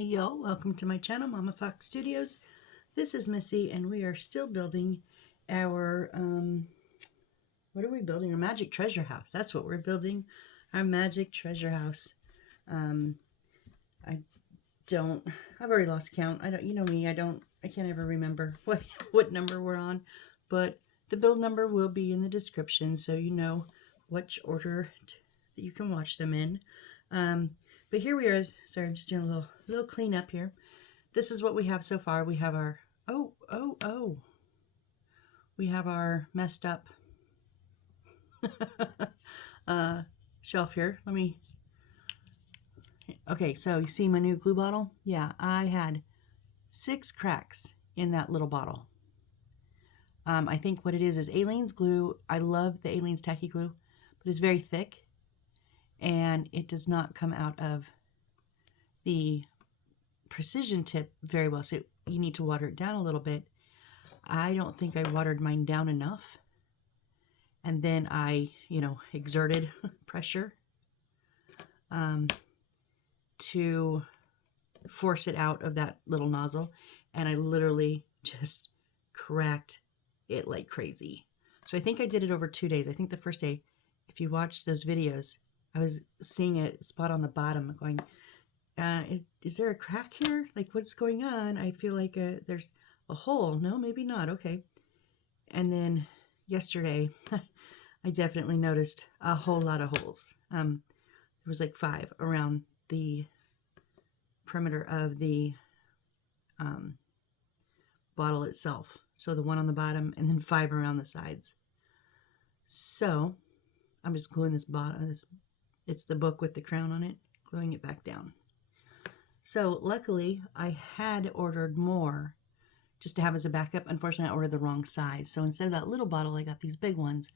Hey y'all, welcome to my channel, Mama Fox Studios. This is Missy, and we are still building our, what are we building? Our magic treasure house. That's what we're building, our magic treasure house. I've already lost count. You know me, I can't ever remember what number we're on, but the build number will be in the description so you know which order that you can watch them in. But here we are. Sorry, I'm just doing a little cleanup here. This is what we have so far. We have our we have our messed up shelf here. Okay, so you see my new glue bottle? Yeah, I had 6 cracks in that little bottle. I think what it is Aleene's glue. I love the Aleene's tacky glue, but it's very thick and it does not come out of the precision tip very well, so you need to water it down a little bit. I don't think I watered mine down enough, and then I exerted pressure to force it out of that little nozzle, and I literally just cracked it like crazy. So I think I did it over 2 days. I think the first day, if you watch those videos, I was seeing a spot on the bottom going, is there a crack here? Like, what's going on? I feel like there's a hole. No, maybe not. Okay. And then yesterday, I definitely noticed a whole lot of holes. There was like 5 around the perimeter of the bottle itself. So the one on the bottom and then 5 around the sides. So I'm just gluing this bottom. It's the book with the crown on it, gluing it back down. So luckily I had ordered more just to have as a backup. Unfortunately, I ordered the wrong size. So instead of that little bottle, I got these big ones,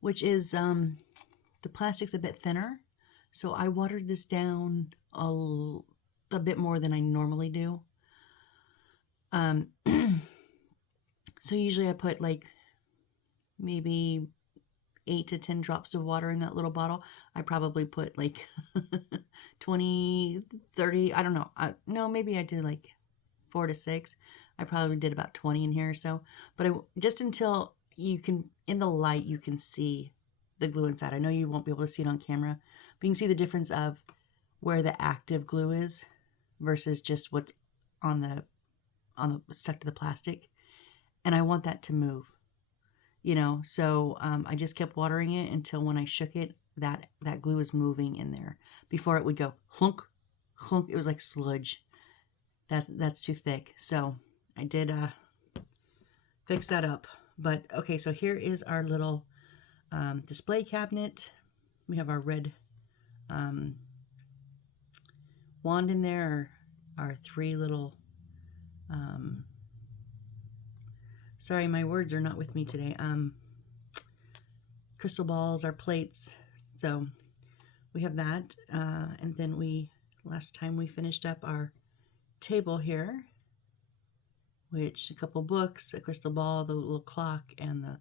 which is the plastic's a bit thinner. So I watered this down a bit more than I normally do. So usually I put like maybe 8 to 10 drops of water in that little bottle. I probably put like 20, 30, I don't know. No, maybe I did like 4 to 6. I probably did about 20 in here or so. But just until you can, in the light, you can see the glue inside. I know you won't be able to see it on camera, but you can see the difference of where the active glue is versus just what's on the stuck to the plastic. And I want that to move. So I just kept watering it until when I shook it, that glue was moving in there. Before it would go clunk, clunk. It was like sludge. That's too thick. So I did fix that up. But okay, so here is our little display cabinet. We have our red wand in there, our 3 little sorry, my words are not with me today. Crystal balls, our plates. So we have that. And then last time we finished up our table here, which a couple books, a crystal ball, the little clock, and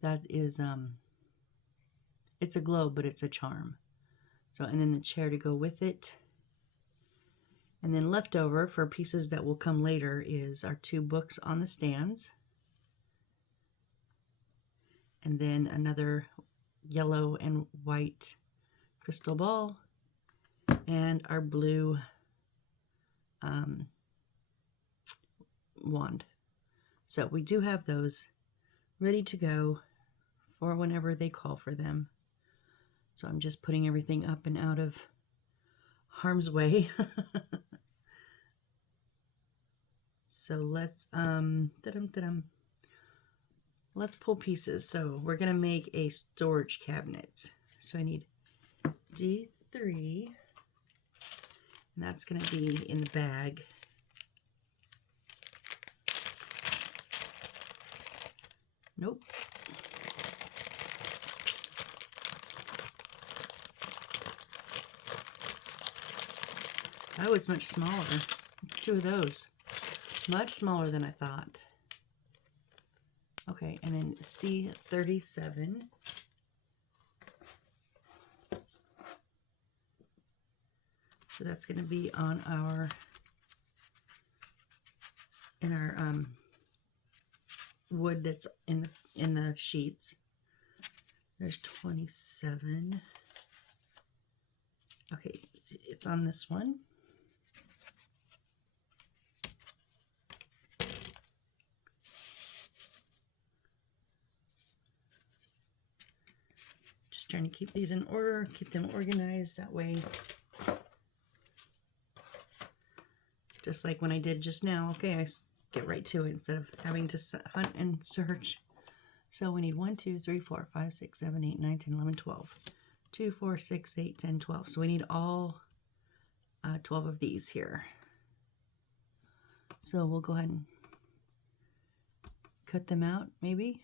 that is, it's a globe, but it's a charm. So, and then the chair to go with it. And then left over for pieces that will come later is our 2 books on the stands. And then another yellow and white crystal ball. And our blue wand. So we do have those ready to go for whenever they call for them. So I'm just putting everything up and out of harm's way. So let's let's pull pieces. So we're gonna make a storage cabinet. So I need D3, and that's gonna be in the bag. Nope. Oh, it's much smaller. 2 of those. Much smaller than I thought. Okay, and then C37. So So that's going to be on our, in our wood that's in the sheets. There's 27. Okay, it's on this one. Just trying to keep these in order, keep them organized. That way, just like when I did just now, okay, I get right to it instead of having to hunt and search. So we need 1, 2, 3, 4, 5, 6, 7, 8, 9, 10, 11, 12. 2, 4, 6, 8, 10, 12. So we need all 12 of these here. So we'll go ahead and cut them out, maybe.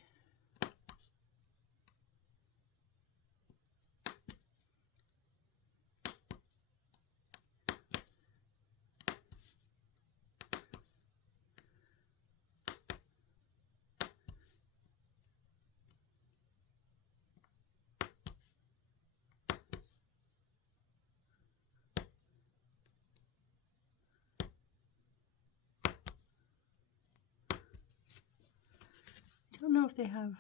I don't know if they have,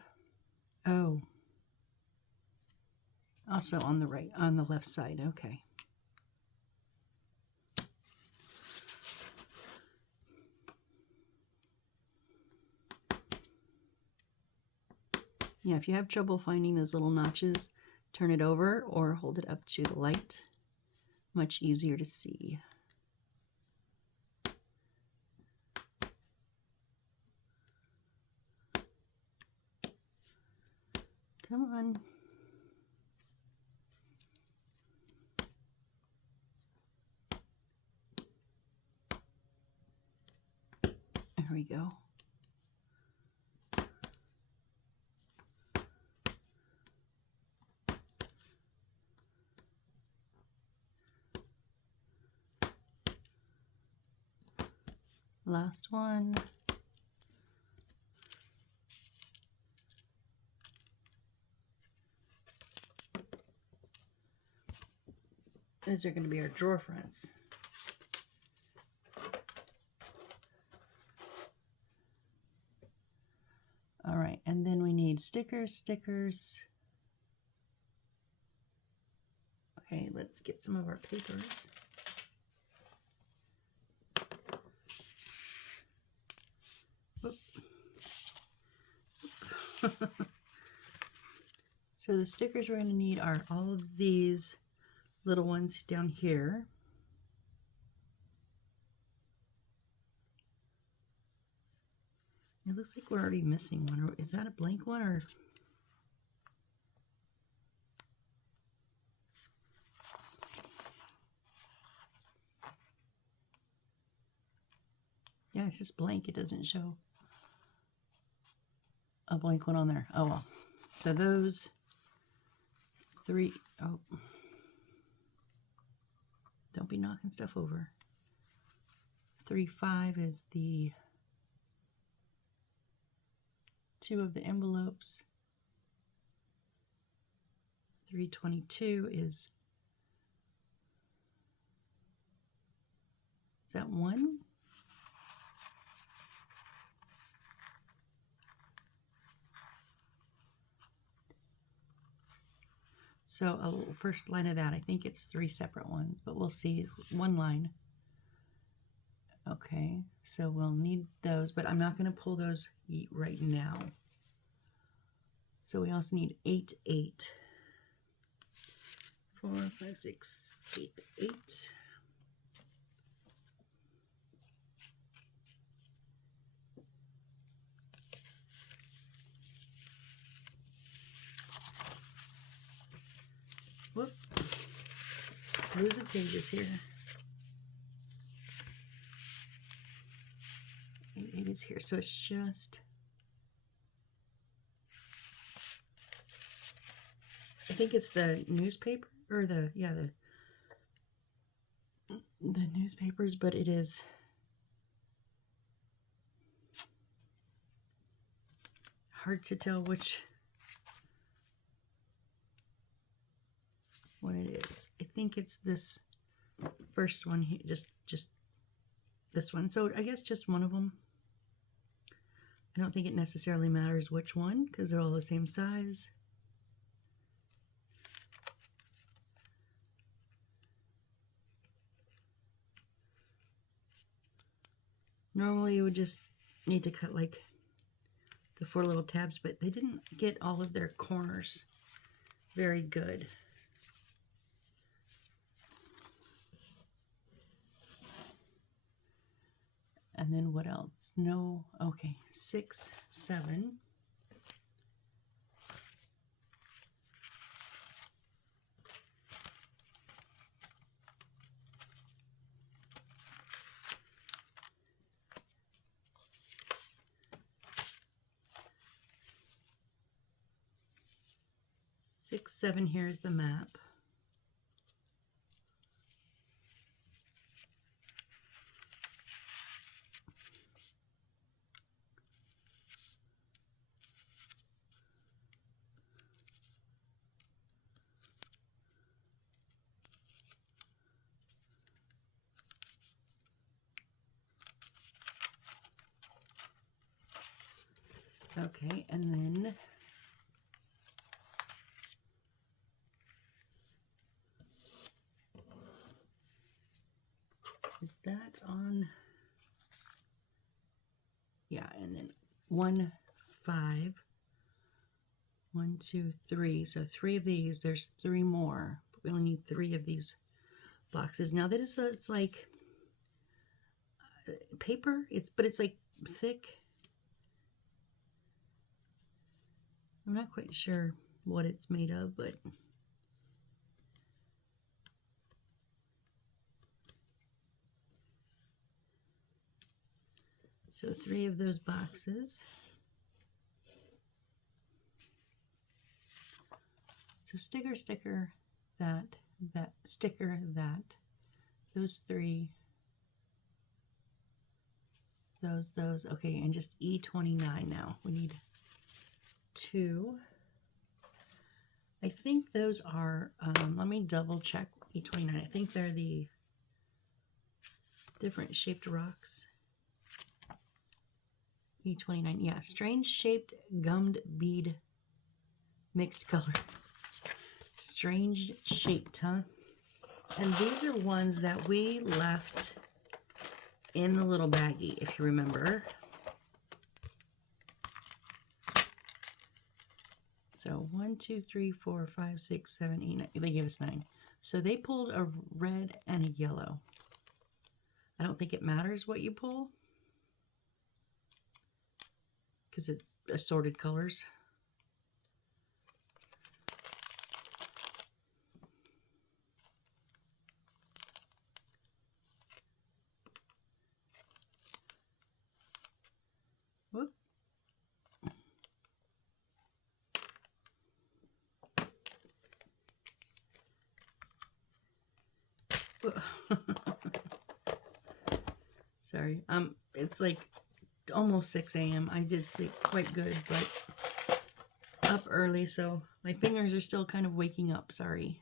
oh, also on the right, on the left side, okay. Yeah, if you have trouble finding those little notches, turn it over or hold it up to the light. Much easier to see. Come on. There we go. Last one. These are going to be our drawer fronts. All right, and then we need stickers. Okay, let's get some of our papers. So the stickers we're going to need are all of these little ones down here. It looks like we're already missing one. Or is that a blank one? Or yeah, it's just blank. It doesn't show a blank one on there. Oh well. So those three, oh, don't be knocking stuff over. 3, 5 is the 2 of the envelopes. 322 is that 1? So first line of that, I think it's 3 separate ones, but we'll see. 1 line. Okay, so we'll need those, but I'm not going to pull those right now. So we also need 8, 8. 4, 5, 6, 8, 8. Whoop. Losing pages here. 8, 8 is here, so it's just, I think it's the newspaper, or the, yeah, the newspapers, but it is hard to tell which one it is. I think it's this first one here, just this one. So I guess just one of them. I don't think it necessarily matters which one because they're all the same size. Normally you would just need to cut like the 4 little tabs, but they didn't get all of their corners very good. And then what else? No, okay, 6, 7. Six, 7, here's the map. Okay, and then is that on? Yeah, and then 1, 5, 1, 2, 3. So 3 of these. There's 3 more. But we only need 3 of these boxes. Now that is it's like paper. But it's like thick. I'm not quite sure what it's made of, but so 3 of those boxes. So sticker, that, sticker, that, those 3, those. Okay, and just E29 now. We need 2. I think those are, let me double check E29. I think they're the different shaped rocks. E29, yeah, strange shaped gummed bead mixed color. Strange shaped, huh? And these are ones that we left in the little baggie, if you remember. So 1, 2, 3, 4, 5, 6, 7, 8, 9. They gave us 9. So they pulled a red and a yellow. I don't think it matters what you pull because it's assorted colors. Whoop. Sorry. It's like almost 6 a.m. I did sleep quite good, but up early, so my fingers are still kind of waking up. Sorry.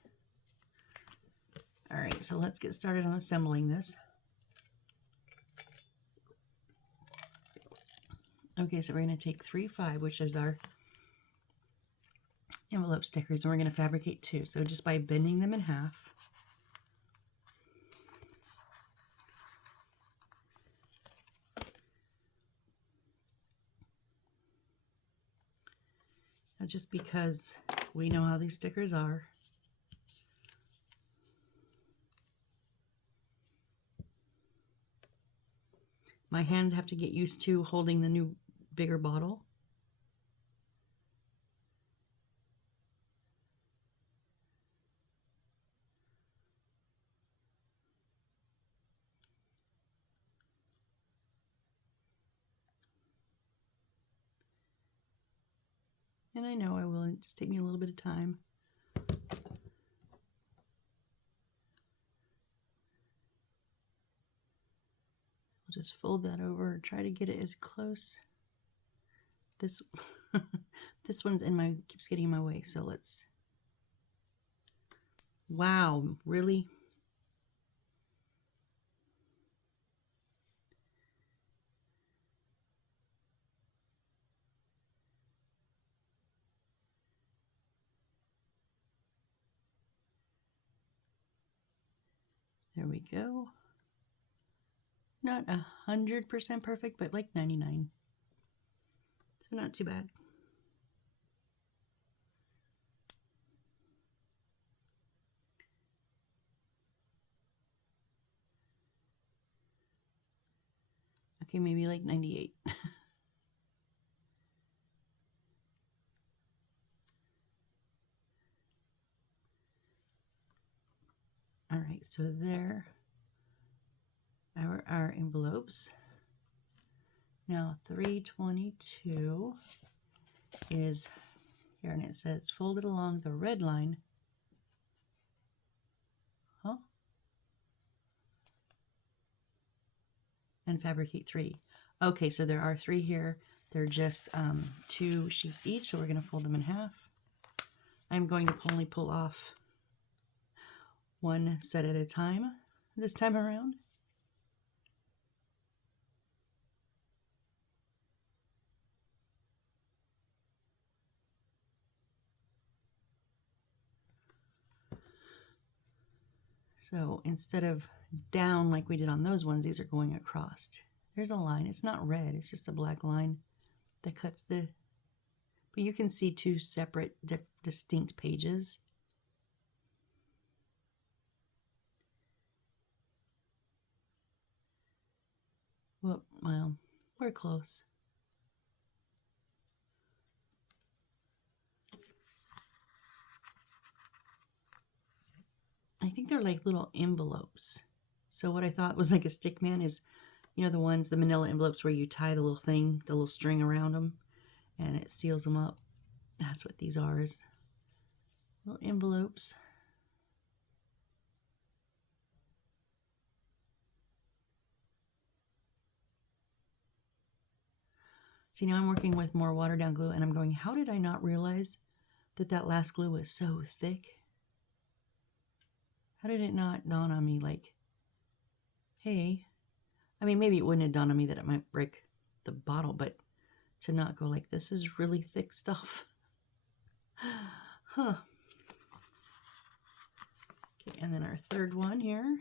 All right, so let's get started on assembling this. Okay, so we're going to take 3, 5, which is our envelope stickers, and we're going to fabricate 2. So just by bending them in half. Now, just because we know how these stickers are. My hands have to get used to holding the new bigger bottle. And I know I will. It just take me a little bit of time. We'll just fold that over, try to get it as close. This this one's keeps getting in my way, so let's. Wow, really? There we go. Not 100% perfect, but like 99. So not too bad. Okay, maybe like 98. All right, so there are our envelopes. Now 322 is here, and it says fold it along the red line. Huh? And fabricate 3. Okay, so there are 3 here. They're just 2 sheets each, so we're going to fold them in half. I'm going to only pull off 1 set at a time this time around. So instead of down like we did on those ones, these are going across. There's a line. It's not red. It's just a black line that cuts the... But you can see 2 separate, distinct pages. Well, we're close. I think they're like little envelopes. So what I thought was like a stick man is, you know, the manila envelopes where you tie the little thing, the little string around them, and it seals them up. That's what these are, is little envelopes. See, now I'm working with more watered down glue, and I'm going, how did I not realize that that last glue was so thick? How did it not dawn on me, like, hey, I mean, maybe it wouldn't have dawned on me that it might break the bottle, but to not go like, this is really thick stuff. Huh. Okay, and then our third one here.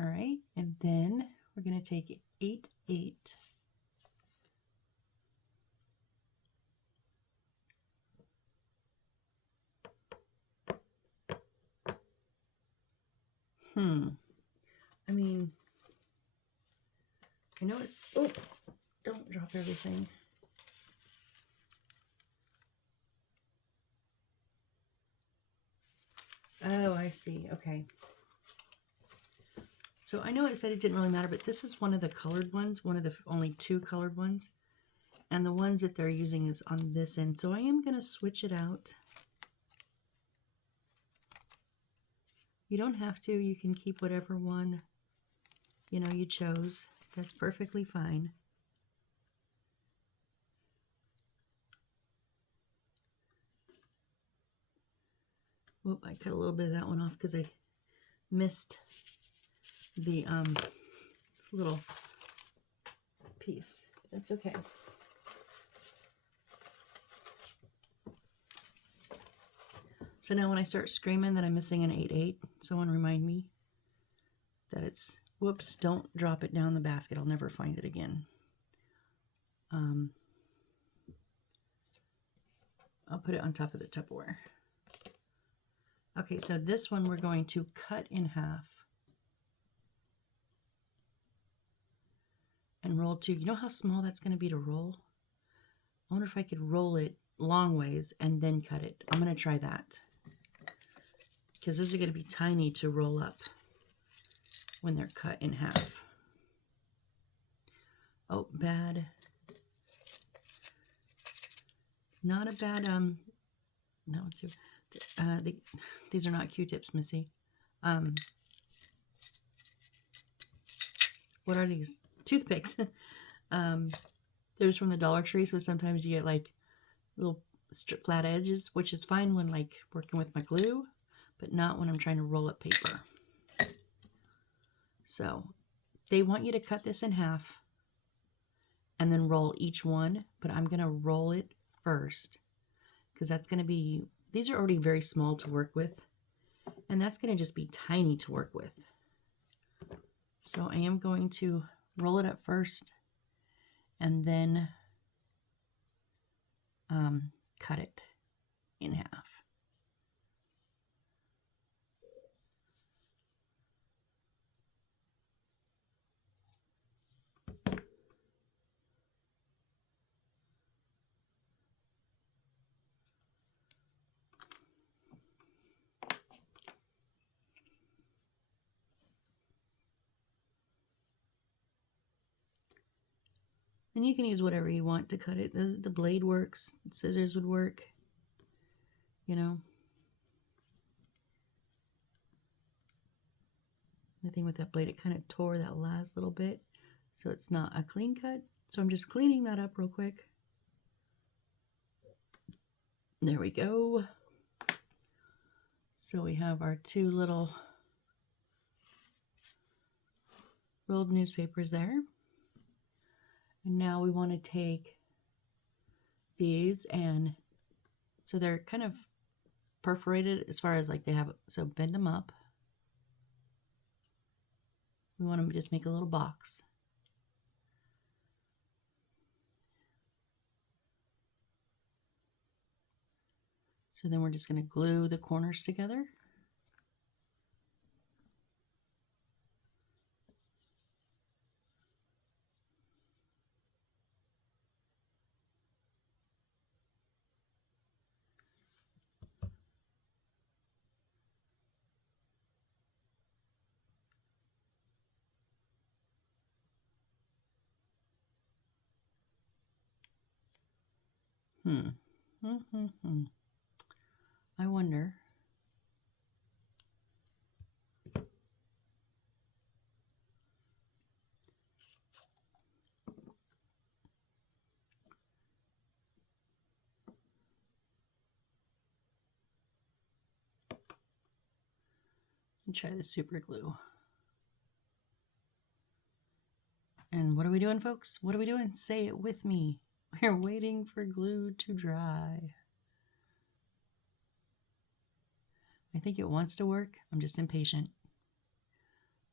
All right, and then we're going to take 8, 8. I mean, I know it's, oh, don't drop everything. Oh, I see. Okay. So I know I said it didn't really matter, but this is one of the colored ones, one of the only 2 colored ones. And the ones that they're using is on this end. So I am going to switch it out. You don't have to. You can keep whatever one, you know, you chose. That's perfectly fine. Whoop, I cut a little bit of that one off because I missed the little piece. That's okay. So now when I start screaming that I'm missing an 8, 8, someone remind me that it's, whoops, don't drop it down the basket. I'll never find it again. I'll put it on top of the Tupperware. Okay, so this one we're going to cut in half and roll 2. You know how small that's going to be to roll? I wonder if I could roll it long ways and then cut it. I'm going to try that, because those are going to be tiny to roll up when they're cut in half. Oh, bad. Not a bad, that one too. These are not Q-tips, Missy. What are these? Toothpicks. They're There's from the Dollar Tree, so sometimes you get like little flat edges, which is fine when like working with my glue, but not when I'm trying to roll up paper. So they want you to cut this in half and then roll each one, but I'm going to roll it first because that's going to be, these are already very small to work with, and that's going to just be tiny to work with. So I am going to roll it up first and then cut it in half. And you can use whatever you want to cut it. The blade works, scissors would work, you know. The thing with that blade, it kind of tore that last little bit, so it's not a clean cut. So I'm just cleaning that up real quick. There we go. So we have our two little rolled newspapers there. And now we want to take these, and so they're kind of perforated as far as like they have, so bend them up. We want to just make a little box. So then we're just going to glue the corners together. I wonder. Try the super glue. And what are we doing, folks? What are we doing? Say it with me. We're waiting for glue to dry. I think it wants to work. I'm just impatient.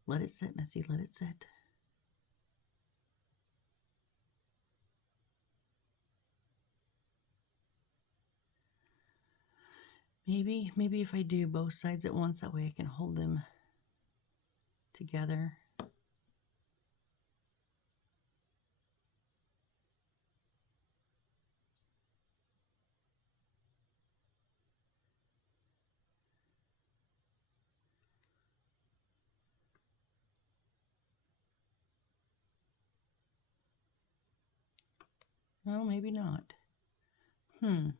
Let it sit, Missy. Let it sit. Maybe if I do both sides at once, that way I can hold them together. Well, maybe not. Okay,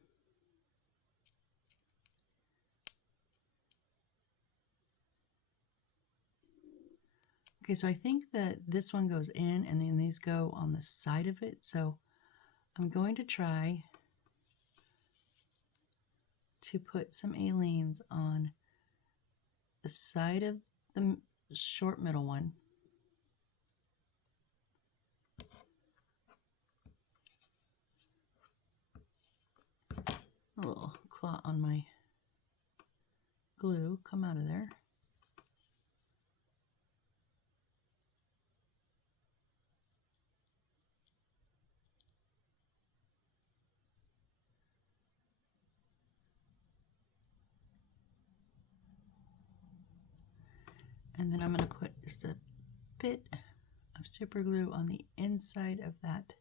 so I think that this one goes in and then these go on the side of it. So I'm going to try to put some Aleene's on the side of the short middle one. A little clot on my glue, come out of there. And then I'm going to put just a bit of super glue on the inside of that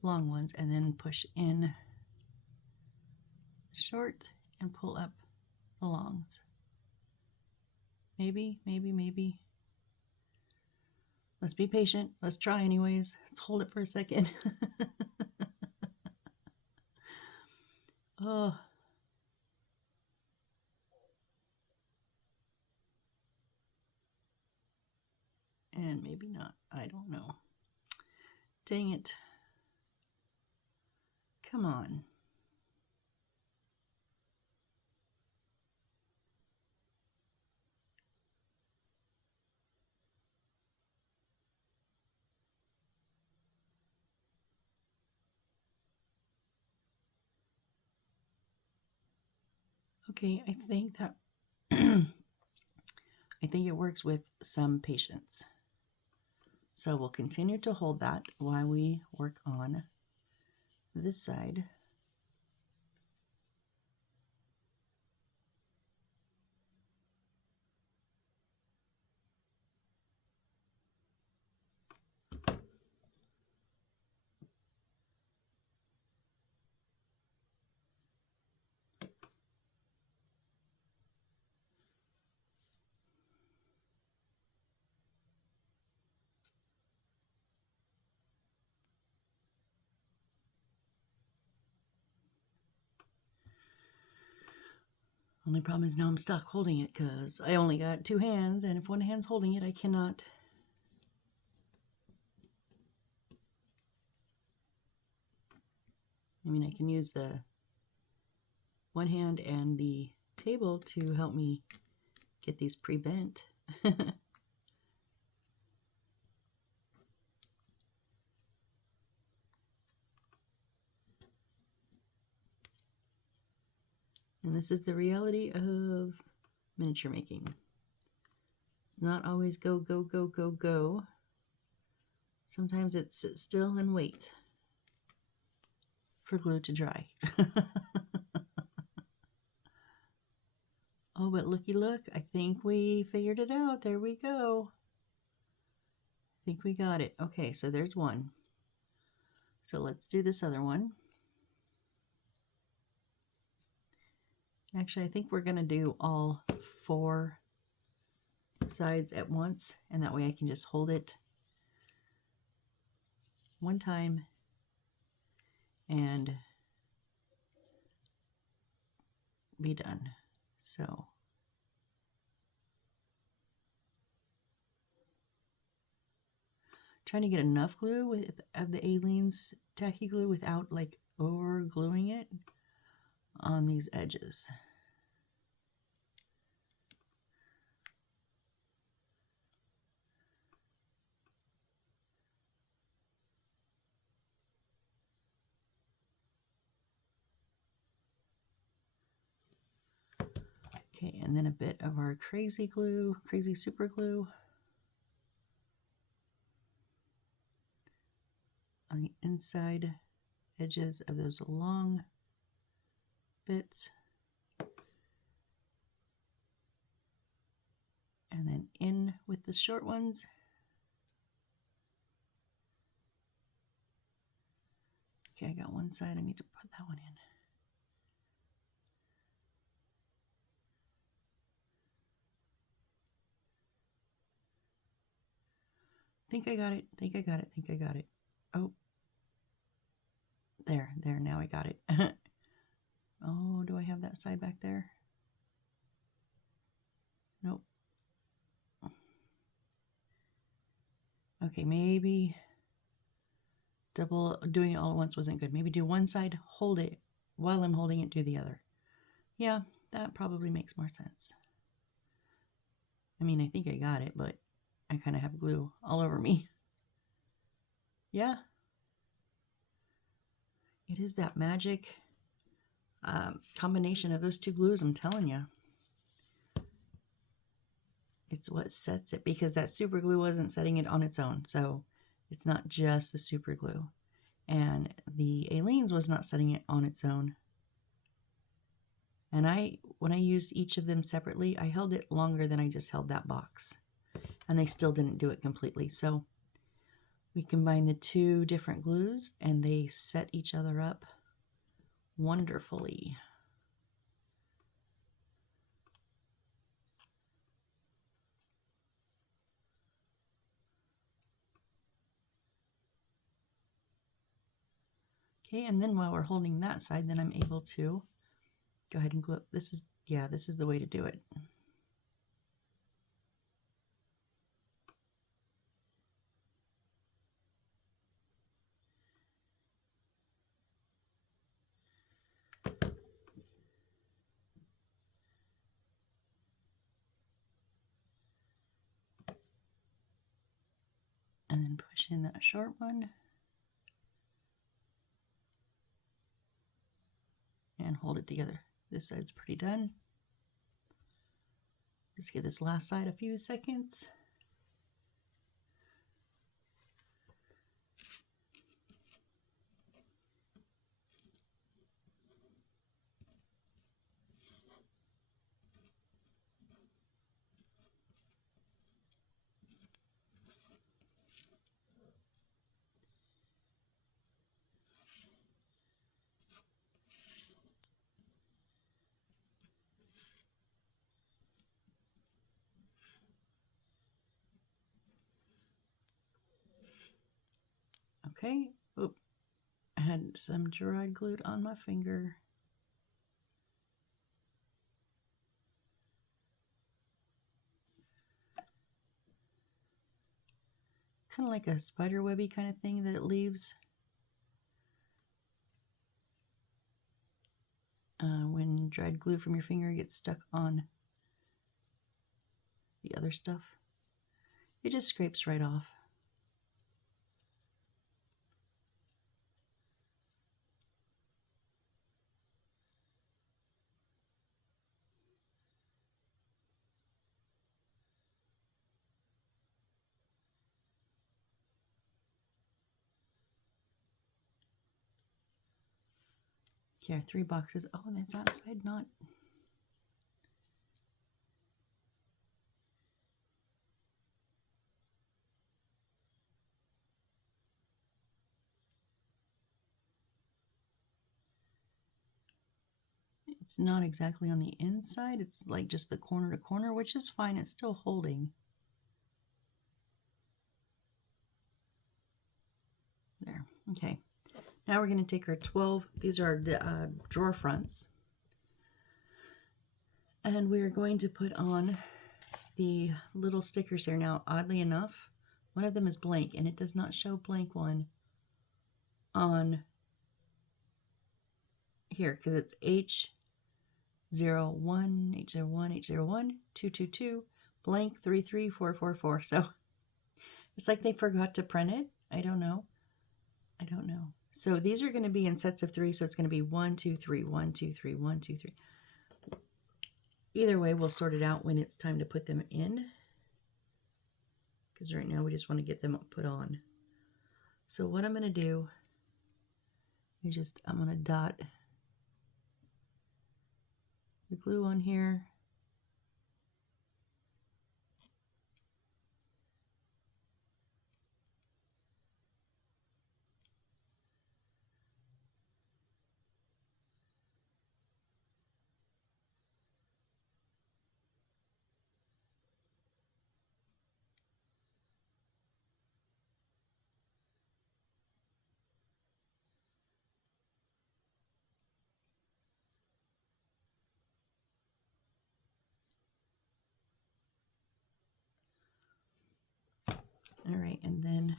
long ones, and then push in short and pull up the longs. Maybe. Let's be patient. Let's try anyways. Let's hold it for a second. Oh. And maybe not. I don't know. Dang it. Come on. Okay, I think that I think it works with some patients. So we'll continue to hold that while we work on this side. Only problem is now I'm stuck holding it because I only got two hands, and if one hand's holding it, I cannot. I mean, I can use the one hand and the table to help me get these pre-bent. And this is the reality of miniature making. It's not always go, go, go, go, go. Sometimes it's sit still and wait for glue to dry. Oh, but looky look, I think we figured it out. There we go. I think we got it. Okay, so there's one. So let's do this other one. Actually, I think we're going to do all 4 sides at once, and that way I can just hold it one time and be done. So trying to get enough glue with of the Aleene's tacky glue without like over gluing it on these edges. Okay, and then a bit of our crazy glue, crazy super glue on the inside edges of those long bits. And then in with the short ones. Okay, I got one side, I need to put that one in. Think I got it, think I got it, think I got it. Oh, there, now I got it. Oh, do I have that side back there? Nope. Okay, maybe double doing it all at once wasn't good. Maybe do one side, hold it while I'm holding it, do the other. Yeah, that probably makes more sense. I mean, I think I got it, but I kind of have glue all over me. Yeah. It is that magic combination of those two glues, I'm telling you. It's what sets it, because that super glue wasn't setting it on its own. So it's not just the super glue. And the Aleene's was not setting it on its own. And when I used each of them separately, I held it longer than I just held that box. And they still didn't do it completely. So we combine the two different glues and they set each other up wonderfully. Okay, and then while we're holding that side, then I'm able to go ahead and glue up. This is the way to do it. And then push in that short one. And hold it together. This side's pretty done. Just give this last side a few seconds. Okay. Oop. I had some dried glue on my finger. Kind of like a spider webby kind of thing that it leaves when dried glue from your finger gets stuck on the other stuff. It just scrapes right off. Yeah, 3 boxes. Oh, and that's outside knot. It's not exactly on the inside. It's like just the corner to corner, which is fine. It's still holding. There. Okay. Now we're going to take our 12. These are our drawer fronts. And we're going to put on the little stickers here. Now, oddly enough, one of them is blank, and it does not show blank one on here because it's H01, H01, H01, 222, blank 33444. So it's like they forgot to print it. I don't know. So these are going to be in sets of 3. So it's going to be 1, 2, 3, 1, 2, 3, 1, 2, 3. Either way, we'll sort it out when it's time to put them in. Because right now we just want to get them put on. So what I'm going to do is I'm going to dot the glue on here. All right, and then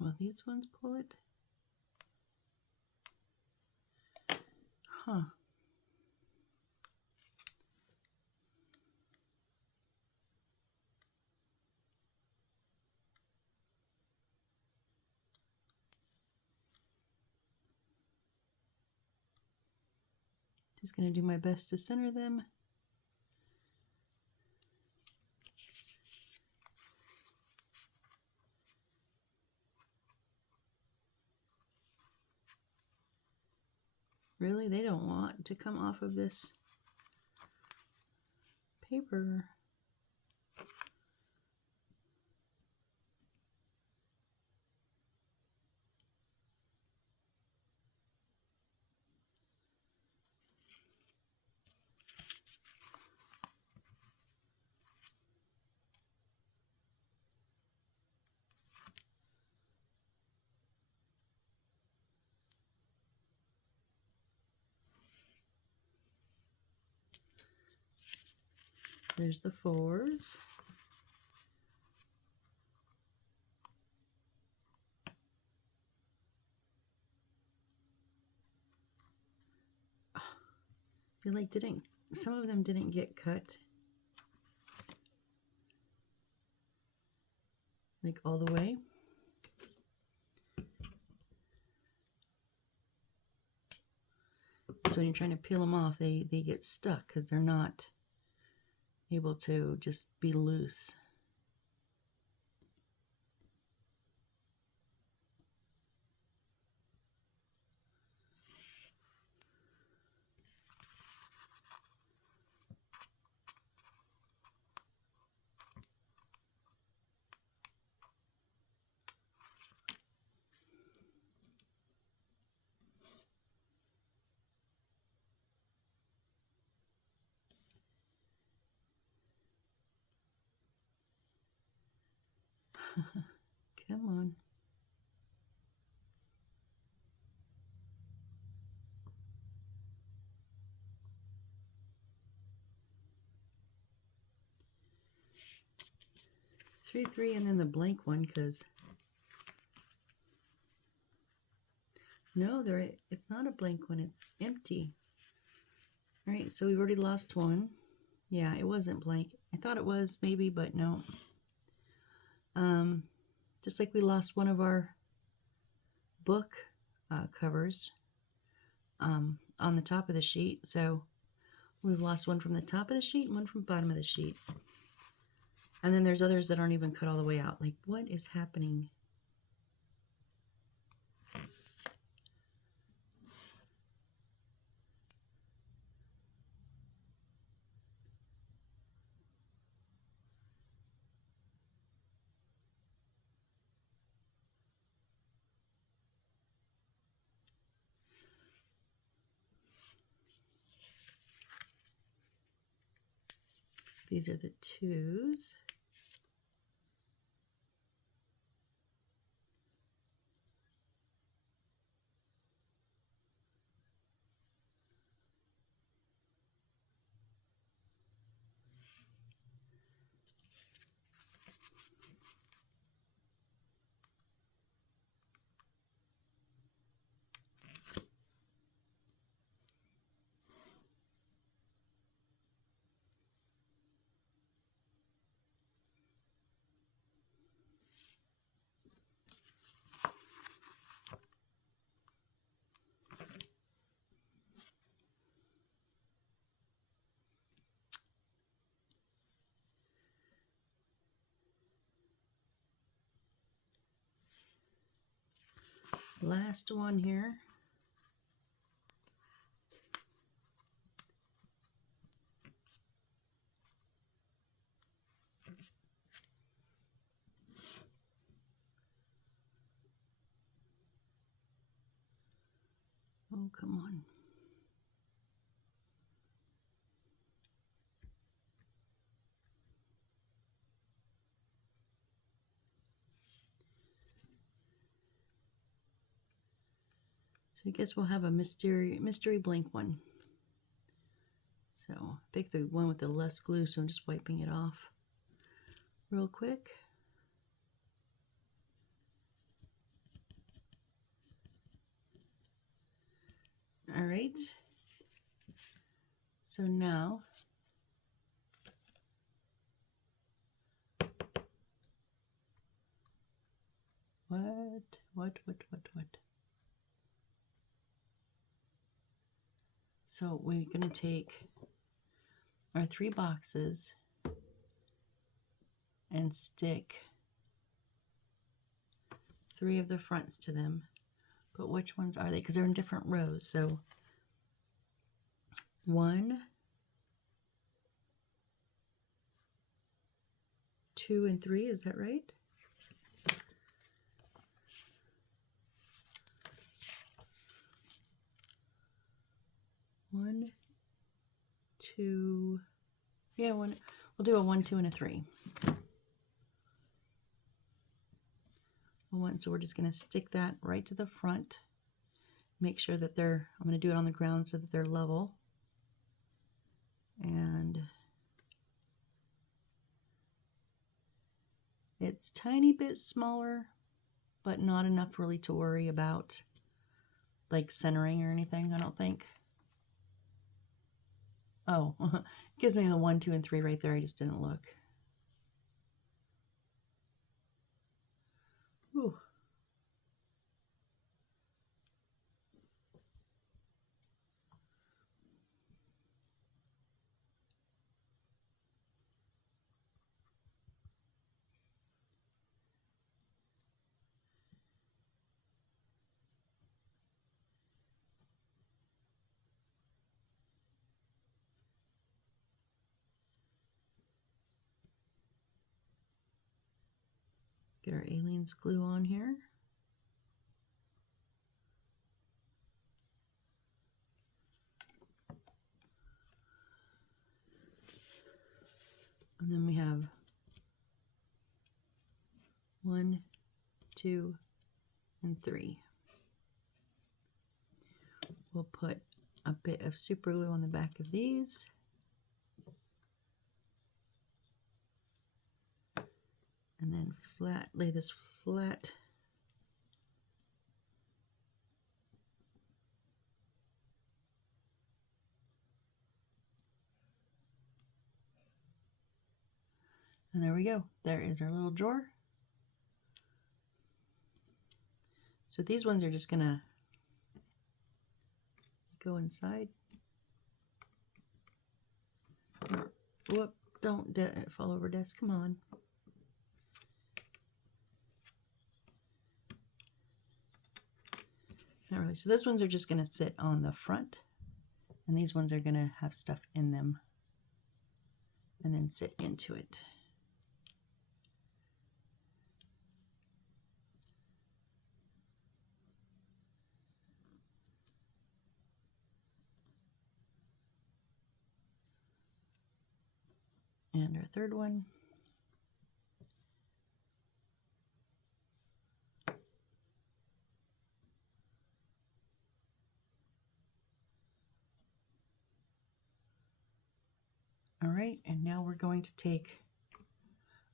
will these ones pull it? Huh. Just going to do my best to center them. Really? They don't want to come off of this paper. There's the 4s. They like didn't, some of them didn't get cut like all the way. So when you're trying to peel them off, they get stuck because they're not able to just be loose. Come on. Three, and then the blank one, because no, it's not a blank one, it's empty. All right, so we've already lost one. Yeah, it wasn't blank. I thought it was maybe, but no. Just like we lost one of our book covers on the top of the sheet. So we've lost one from the top of the sheet and one from the bottom of the sheet. And then there's others that aren't even cut all the way out. Like, what is happening? These are the 2s. Last one here. Oh, come on. So I guess we'll have a mystery blank one. So pick the one with the less glue, so I'm just wiping it off real quick. All right. So now what? So we're going to take our 3 boxes and stick 3 of the fronts to them. But which ones are they? Because they're in different rows. So 1, 2, and 3. Is that right? One, 2, yeah, one. We'll do a 1, 2, and a 3. So we're just going to stick that right to the front. Make sure that I'm going to do it on the ground so that they're level. And it's a tiny bit smaller, but not enough really to worry about like centering or anything, I don't think. Oh, it gives me the 1, 2, and 3 right there. I just didn't look. Ooh. Get our aliens glue on here. And then we have 1, 2, and 3. We'll put a bit of super glue on the back of these. And then lay this flat. And there we go. There is our little drawer. So these ones are just gonna go inside. Whoop, don't fall over desk, come on. Not really. So those ones are just gonna sit on the front, and these ones are gonna have stuff in them and then sit into it. And our third one. All right, and now we're going to take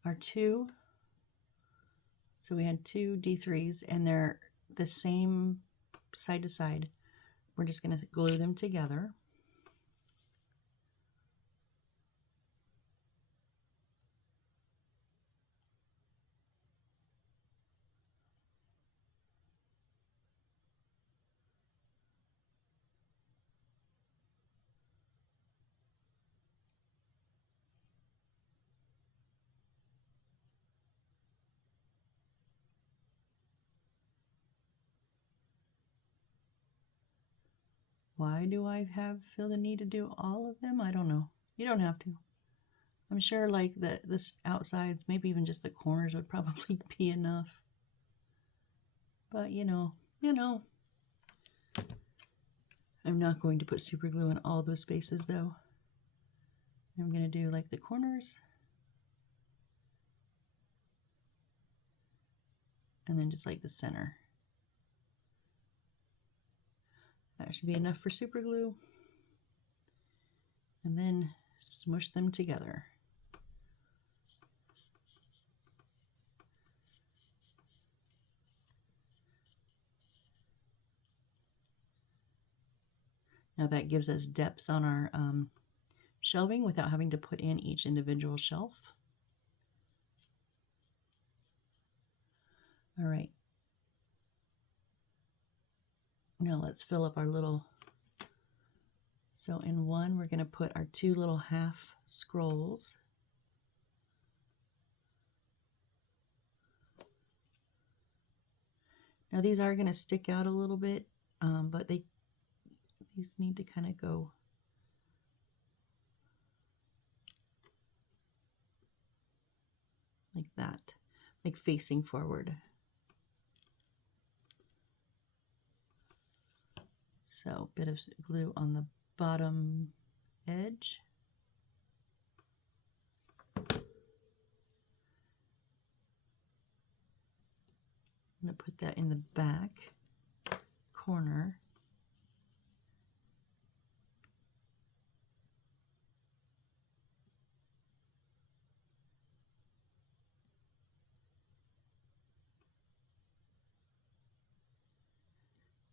our two. So we had two D3s and they're the same side to side. We're just going to glue them together. Why do I feel the need to do all of them? I don't know. You don't have to. I'm sure like this outsides, maybe even just the corners would probably be enough. But you know. I'm not going to put super glue in all those spaces though. I'm going to do like the corners. And then just like the center. That should be enough for super glue. And then smush them together. Now that gives us depths on our shelving without having to put in each individual shelf. All right. Now let's fill up our little, so in one we're going to put our two little half scrolls. Now these are going to stick out a little bit, but these need to kind of go like that, like facing forward. So a bit of glue on the bottom edge. I'm going to put that in the back corner.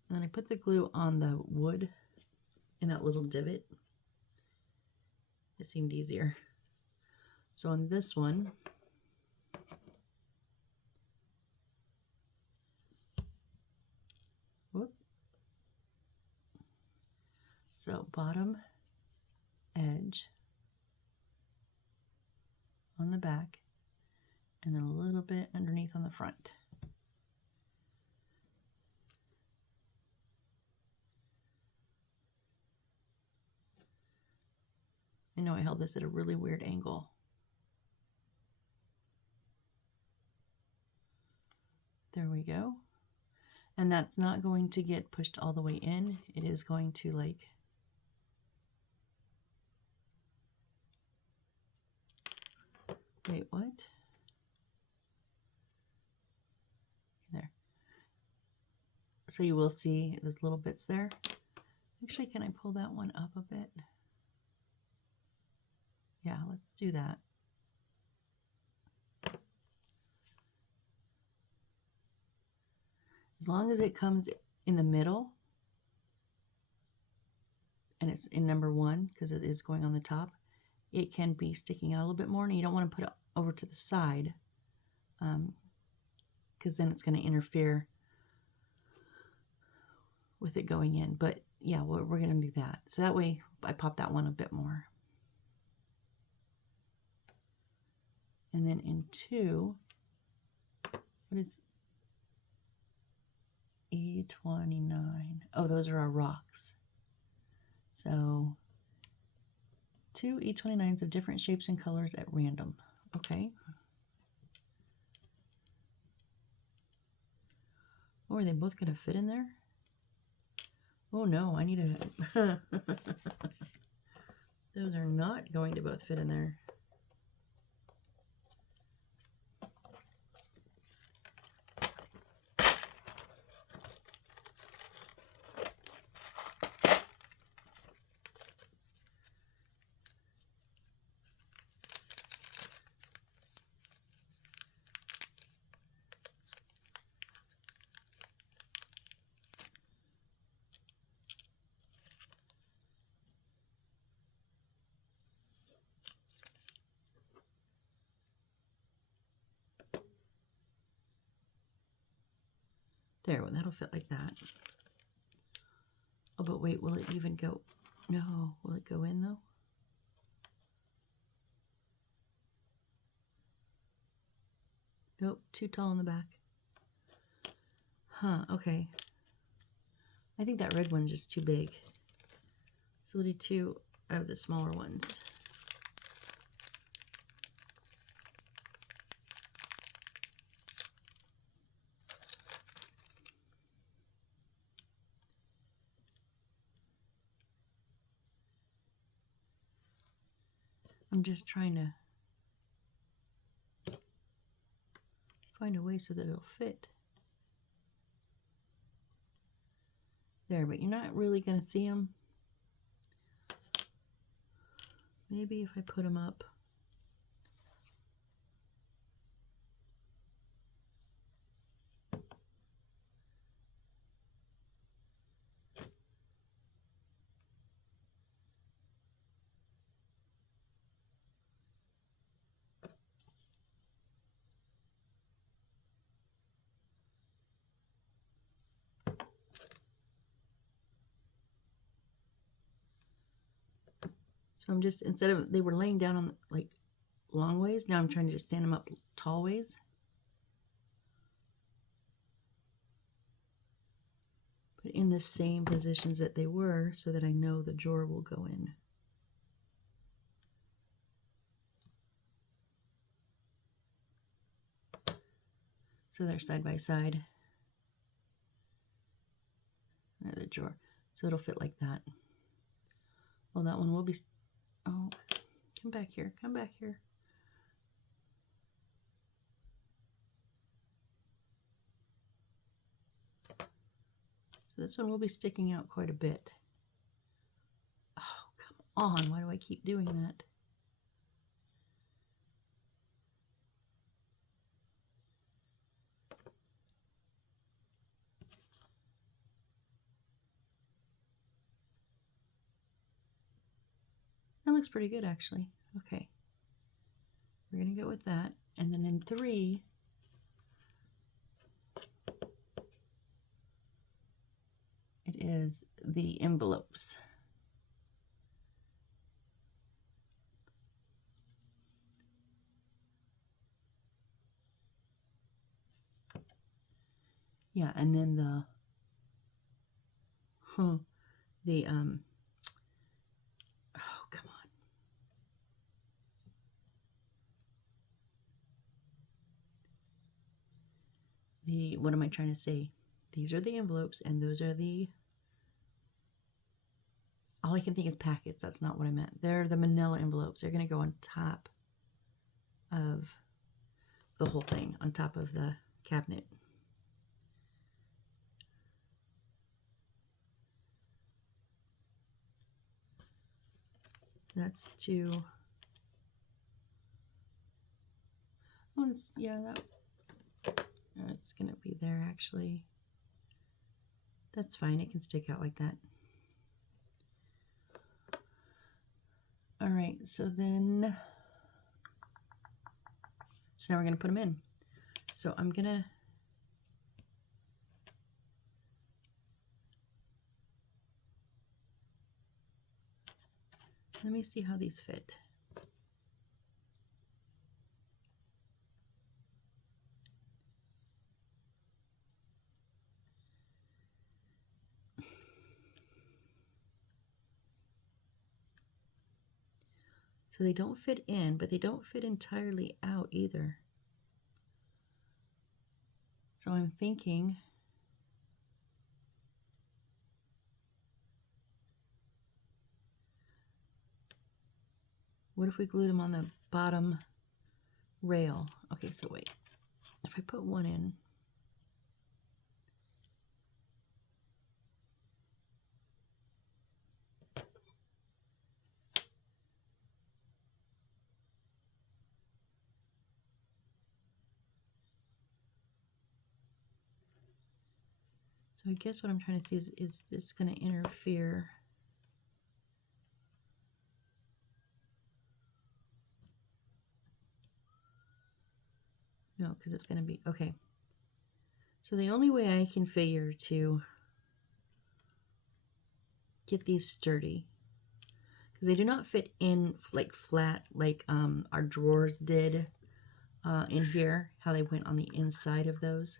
And then I put the glue on the wood in that little divot. It seemed easier. So on this one, whoop. So bottom edge on the back, and then a little bit underneath on the front. I know I held this at a really weird angle. There we go. And that's not going to get pushed all the way in. It is going to like wait, what? There. So you will see those little bits there. Actually, can I pull that one up a bit? Yeah, let's do that. As long as it comes in the middle, and it's in number 1, because it is going on the top, it can be sticking out a little bit more, and you don't want to put it over to the side, because then it's going to interfere with it going in. But yeah, we're going to do that. So that way I pop that one a bit more. And then in 2, what is E29? Oh, those are our rocks. So 2 E29s of different shapes and colors at random. Okay. Oh, are they both going to fit in there? Oh no, I need to... Those are not going to both fit in there. There, well, that'll fit like that. Oh, but wait, will it even go? No, will it go in though? Nope, too tall in the back. Huh, okay. I think that red one's just too big. So we'll do 2 of the smaller ones. I'm just trying to find a way so that it'll fit. There, but you're not really going to see them. Maybe if I put them up. So I'm just, instead of, they were laying down on like long ways, now I'm trying to just stand them up tall ways. But in the same positions that they were, so that I know the drawer will go in. So they're side by side. Another drawer. So it'll fit like that. Well, that one will be, oh, come back here, come back here. So this one will be sticking out quite a bit. Oh, come on, why do I keep doing that? looks pretty good, actually. Okay. We're going to go with that. And then in 3, it is the envelopes. Yeah, and then the oh, come on. What am I trying to say? These are the envelopes, and those are the, all I can think is packets. That's not what I meant. They're the manila envelopes. They're going to go on top of the whole thing, on top of the cabinet. That's 2. One's, yeah, it's going to be there, actually. That's fine. It can stick out like that. All right, so now we're going to put them in. So I'm going to, let me see how these fit. So they don't fit in, but they don't fit entirely out either. So I'm thinking, what if we glued them on the bottom rail? Okay, so wait. If I put one in, so I guess what I'm trying to see is this going to interfere? No, because it's going to be, okay. So the only way I can figure to get these sturdy, because they do not fit in like flat like our drawers did in here, how they went on the inside of those.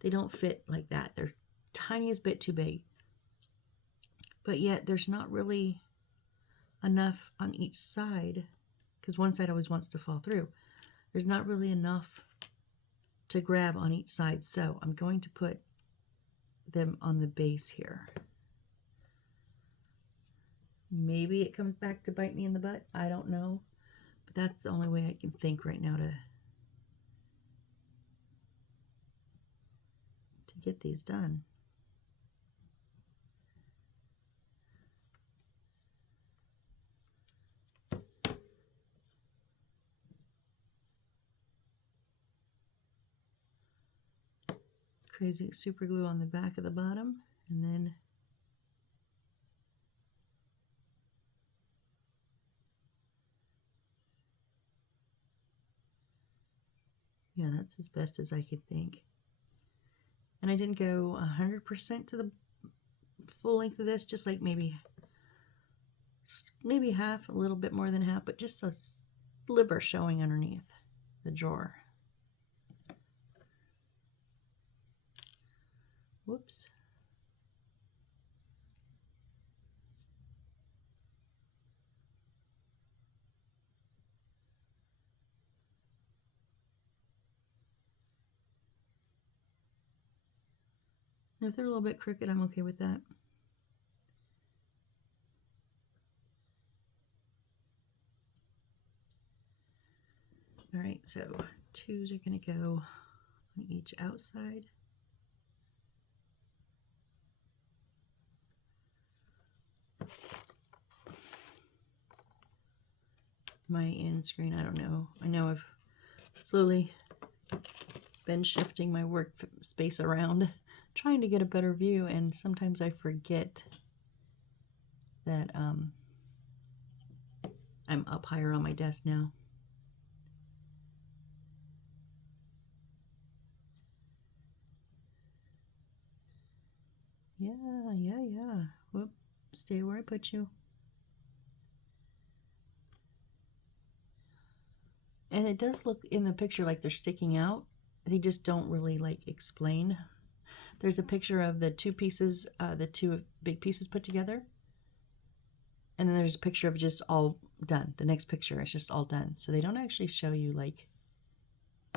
They don't fit like that. They're tiniest bit too big. But yet there's not really enough on each side, because one side always wants to fall through. There's not really enough to grab on each side. So I'm going to put them on the base here. Maybe it comes back to bite me in the butt. I don't know. But that's the only way I can think right now to get these done. Crazy super glue on the back of the bottom, and then yeah, that's as best as I could think. And I didn't go 100% to the full length of this, just like maybe half, a little bit more than half, but just a sliver showing underneath the drawer. Whoops. And if they're a little bit crooked, I'm okay with that. All right, so 2s are going to go on each outside. My end screen, I don't know. I know I've slowly been shifting my work space around, trying to get a better view, and sometimes I forget that I'm up higher on my desk now. Yeah. Whoop, stay where I put you. And it does look in the picture like they're sticking out. They just don't really like explain. There's a picture of the two pieces, the two big pieces put together. And then there's a picture of just all done. The next picture is just all done. So they don't actually show you like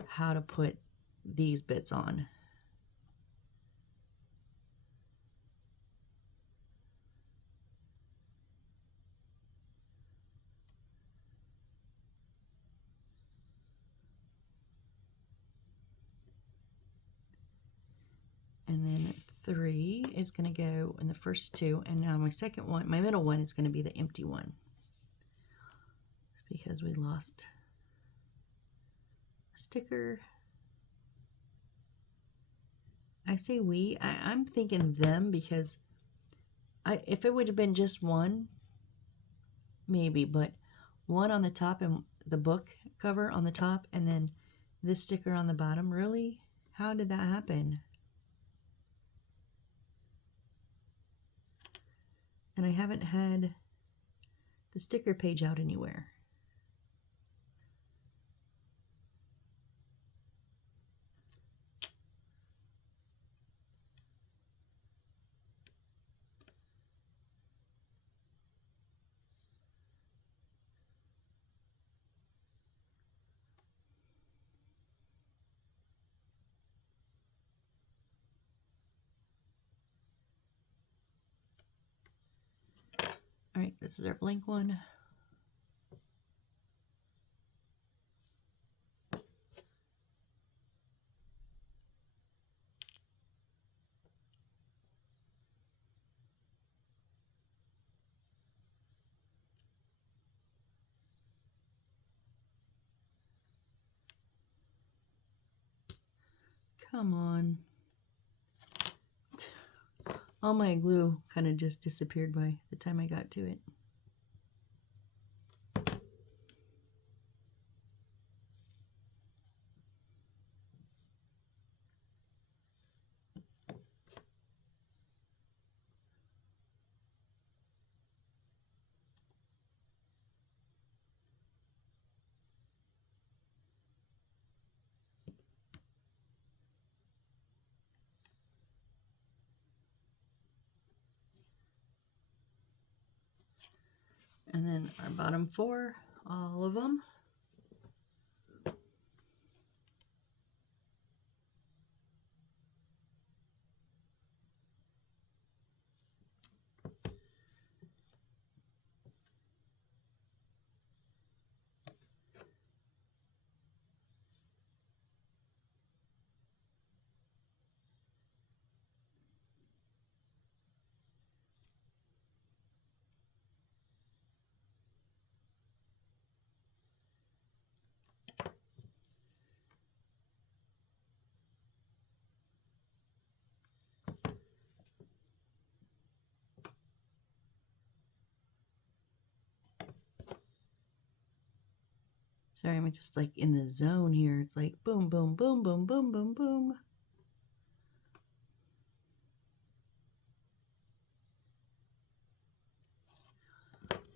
how to put these bits on. And then 3 is going to go in the first 2, and now my second one, my middle one, is going to be the empty one because we lost a sticker. I say we, I'm thinking them because if it would have been just one, maybe, but one on the top and the book cover on the top and then this sticker on the bottom, really? How did that happen? And I haven't had the sticker page out anywhere. All right, this is our blank one. Come on. All my glue kind of just disappeared by the time I got to it. And then our bottom 4, all of them. Sorry, I'm just like in the zone here. It's like boom, boom, boom, boom, boom, boom, boom.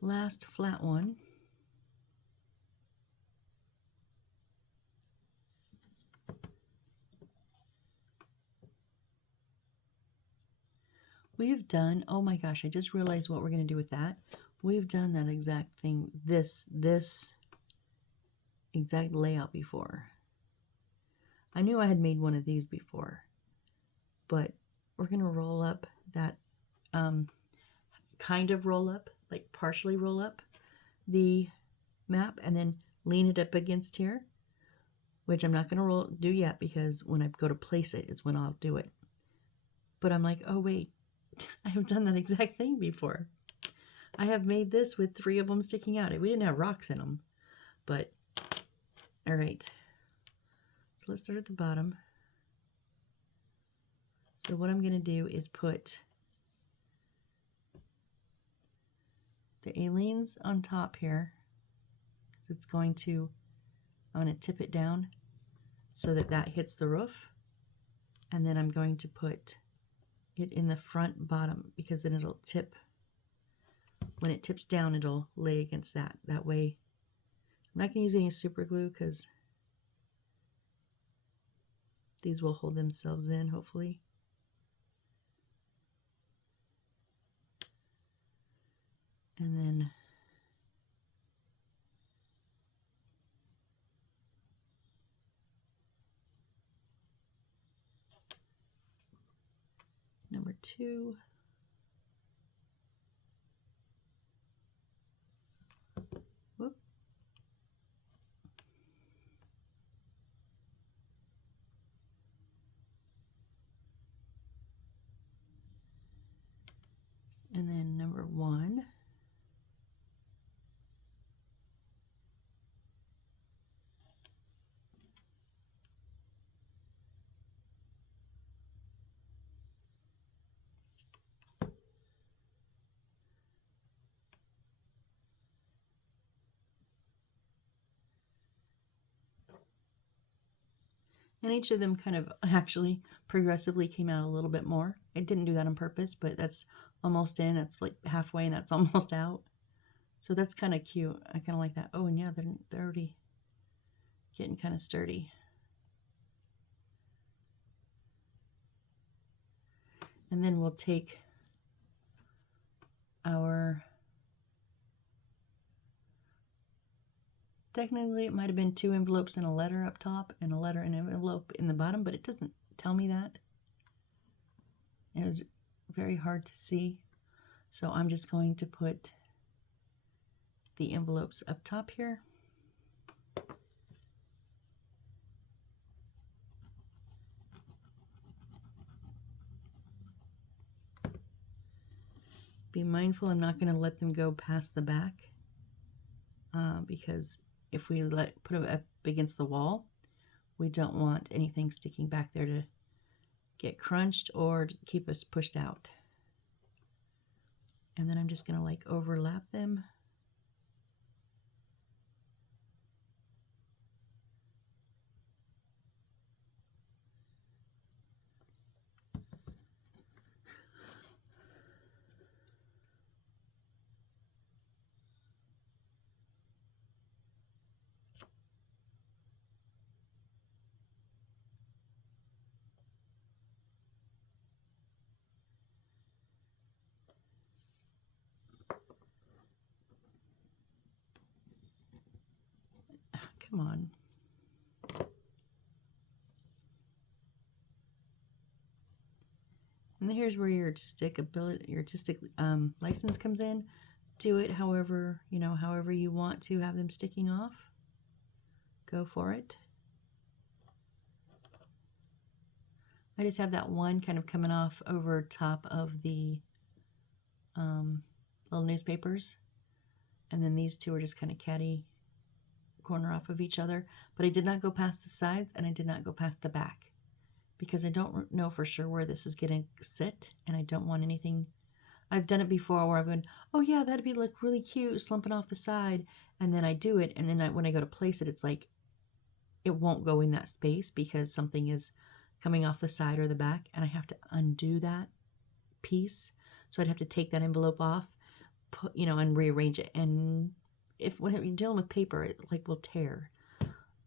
Last flat one. We've done, oh my gosh, I just realized what we're going to do with that. We've done that exact thing, this exact layout before. I knew I had made one of these before, but we're going to roll up that kind of roll up, like partially roll up the map and then lean it up against here, which I'm not going to do yet because when I go to place it is when I'll do it. But I'm like, oh wait, I have done that exact thing before. I have made this with 3 of them sticking out. We didn't have rocks in them, but all right. So let's start at the bottom. So what I'm going to do is put the aliens on top here. it's going to, I'm going to tip it down so that that hits the roof. And then I'm going to put it in the front bottom, because then it'll tip. When it tips down, it'll lay against that. That way, I'm not going to use any super glue because these will hold themselves in, hopefully. And then number 2. Whoop. And then number 1. And each of them kind of actually progressively came out a little bit more. I didn't do that on purpose, but that's almost in. That's like halfway and that's almost out. So that's kind of cute. I kind of like that. Oh, and yeah, they're already getting kind of sturdy. And then we'll take our, technically it might have been 2 envelopes and a letter up top and a letter and an envelope in the bottom, but it doesn't tell me that. It was very hard to see. So I'm just going to put the envelopes up top here. Be mindful, I'm not going to let them go past the back because if we put it up against the wall, we don't want anything sticking back there to get crunched or to keep us pushed out. And then I'm just going to like overlap them. Come on. And here's where your artistic ability, your artistic license comes in. Do it however, however you want to have them sticking off. Go for it. I just have that one kind of coming off over top of the little newspapers. And then these two are just kind of catty corner off of each other. But I did not go past the sides and I did not go past the back because I don't know for sure where this is going to sit and I don't want anything. I've done it before where I've been, oh yeah, that'd be like really cute, slumping off the side. And then I do it. And then when I go to place it, it's like, it won't go in that space because something is coming off the side or the back. And I have to undo that piece. So I'd have to take that envelope off, put, and rearrange it. And when you're dealing with paper, it like will tear.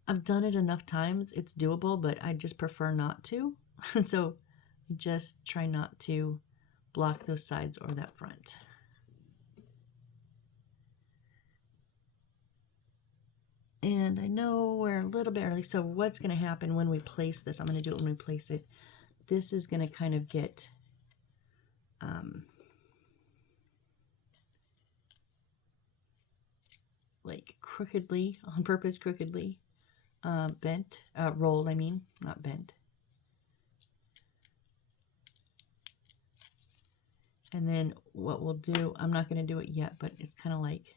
I've done it enough times. It's doable, but I just prefer not to. And so just try not to block those sides or that front. And I know we're a little bit early. So what's going to happen when we place this? I'm going to do it when we place it. This is going to kind of get like crookedly, on purpose, crookedly bent, rolled, I mean, not bent. And then what we'll do, I'm not going to do it yet, but it's kind of like,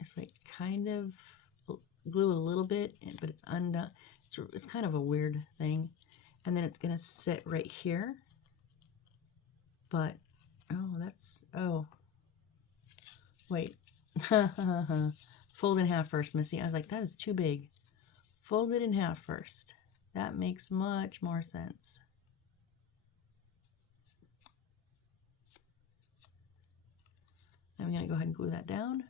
it's like kind of glue a little bit, but it's undone. It's kind of a weird thing. And then it's going to sit right here. But, oh, wait. Fold in half first, Missy. I was like, that is too big. Fold it in half first. That makes much more sense. I'm going to go ahead and glue that down.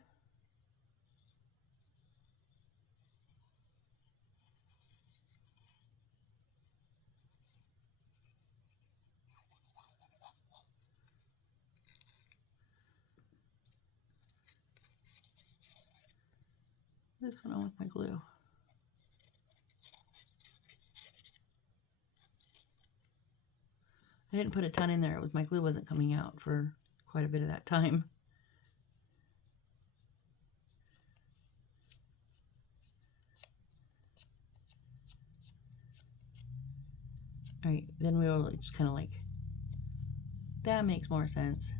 What's going on with my glue? I didn't put a ton in there. It was my glue wasn't coming out for quite a bit of that time. All right, then we'll just kind of like, that makes more sense.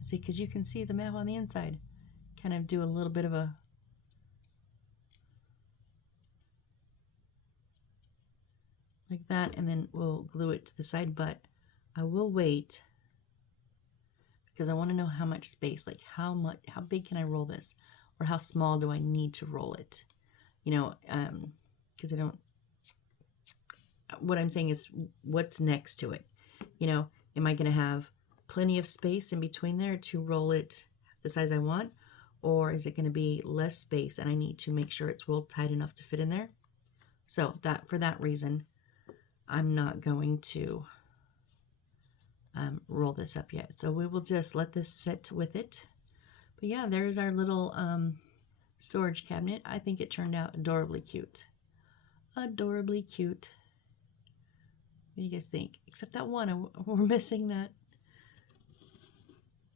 See, because you can see the map on the inside. Kind of do a little bit of a like that, and then we'll glue it to the side, but I will wait because I want to know how much space, like how big can I roll this, or how small do I need to roll it, you know, because I don't, what I'm saying is what's next to it, you know, am I going to have plenty of space in between there to roll it the size I want, or is it going to be less space and I need to make sure it's rolled tight enough to fit in there? So that, for that reason, I'm not going to roll this up yet. So we will just let this sit with it. But yeah, there's our little storage cabinet. I think it turned out adorably cute. Adorably cute. What do you guys think? Except that one, we're missing that.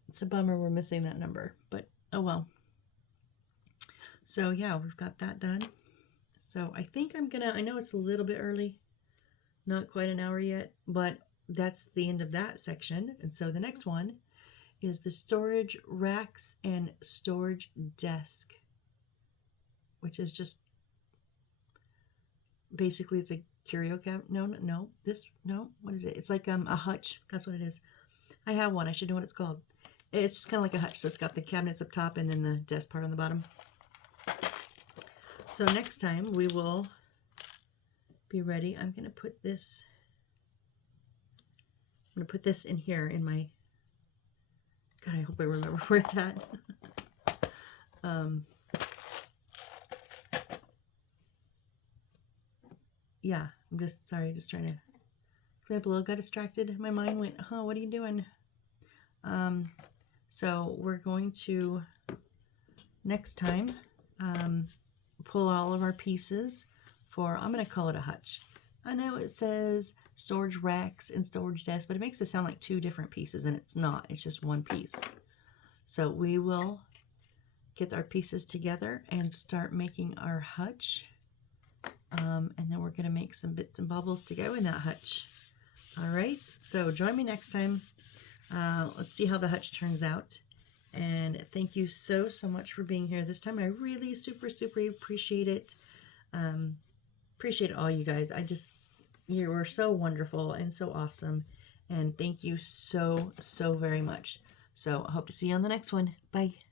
It's a bummer we're missing that number, but oh well. So yeah, we've got that done. So I think I'm gonna, I know it's a little bit early, not quite an hour yet, but that's the end of that section. And so the next one is the storage racks and storage desk, which is just basically, it's a curio cabinet. No, what is it? It's like a hutch. That's what it is. I have one. I should know what it's called. It's just kind of like a hutch. So it's got the cabinets up top and then the desk part on the bottom. So next time we will be ready. I'm going to put this, in here in my, God, I hope I remember where it's at. Yeah, I'm just, sorry, just trying to clean up a little, got distracted. My mind went, huh, what are you doing? So we're going to, next time, pull all of our pieces for, I'm going to call it a hutch. I know it says storage racks and storage desks, but it makes it sound like two different pieces, and it's not. It's just one piece. So we will get our pieces together and start making our hutch. And then we're going to make some bits and bobbles to go in that hutch. All right, so join me next time. Let's see how the hutch turns out. And thank you so much for being here this time. I really super appreciate it. Appreciate all you guys. You were so wonderful and so awesome. And thank you so very much. So I hope to see you on the next one. Bye.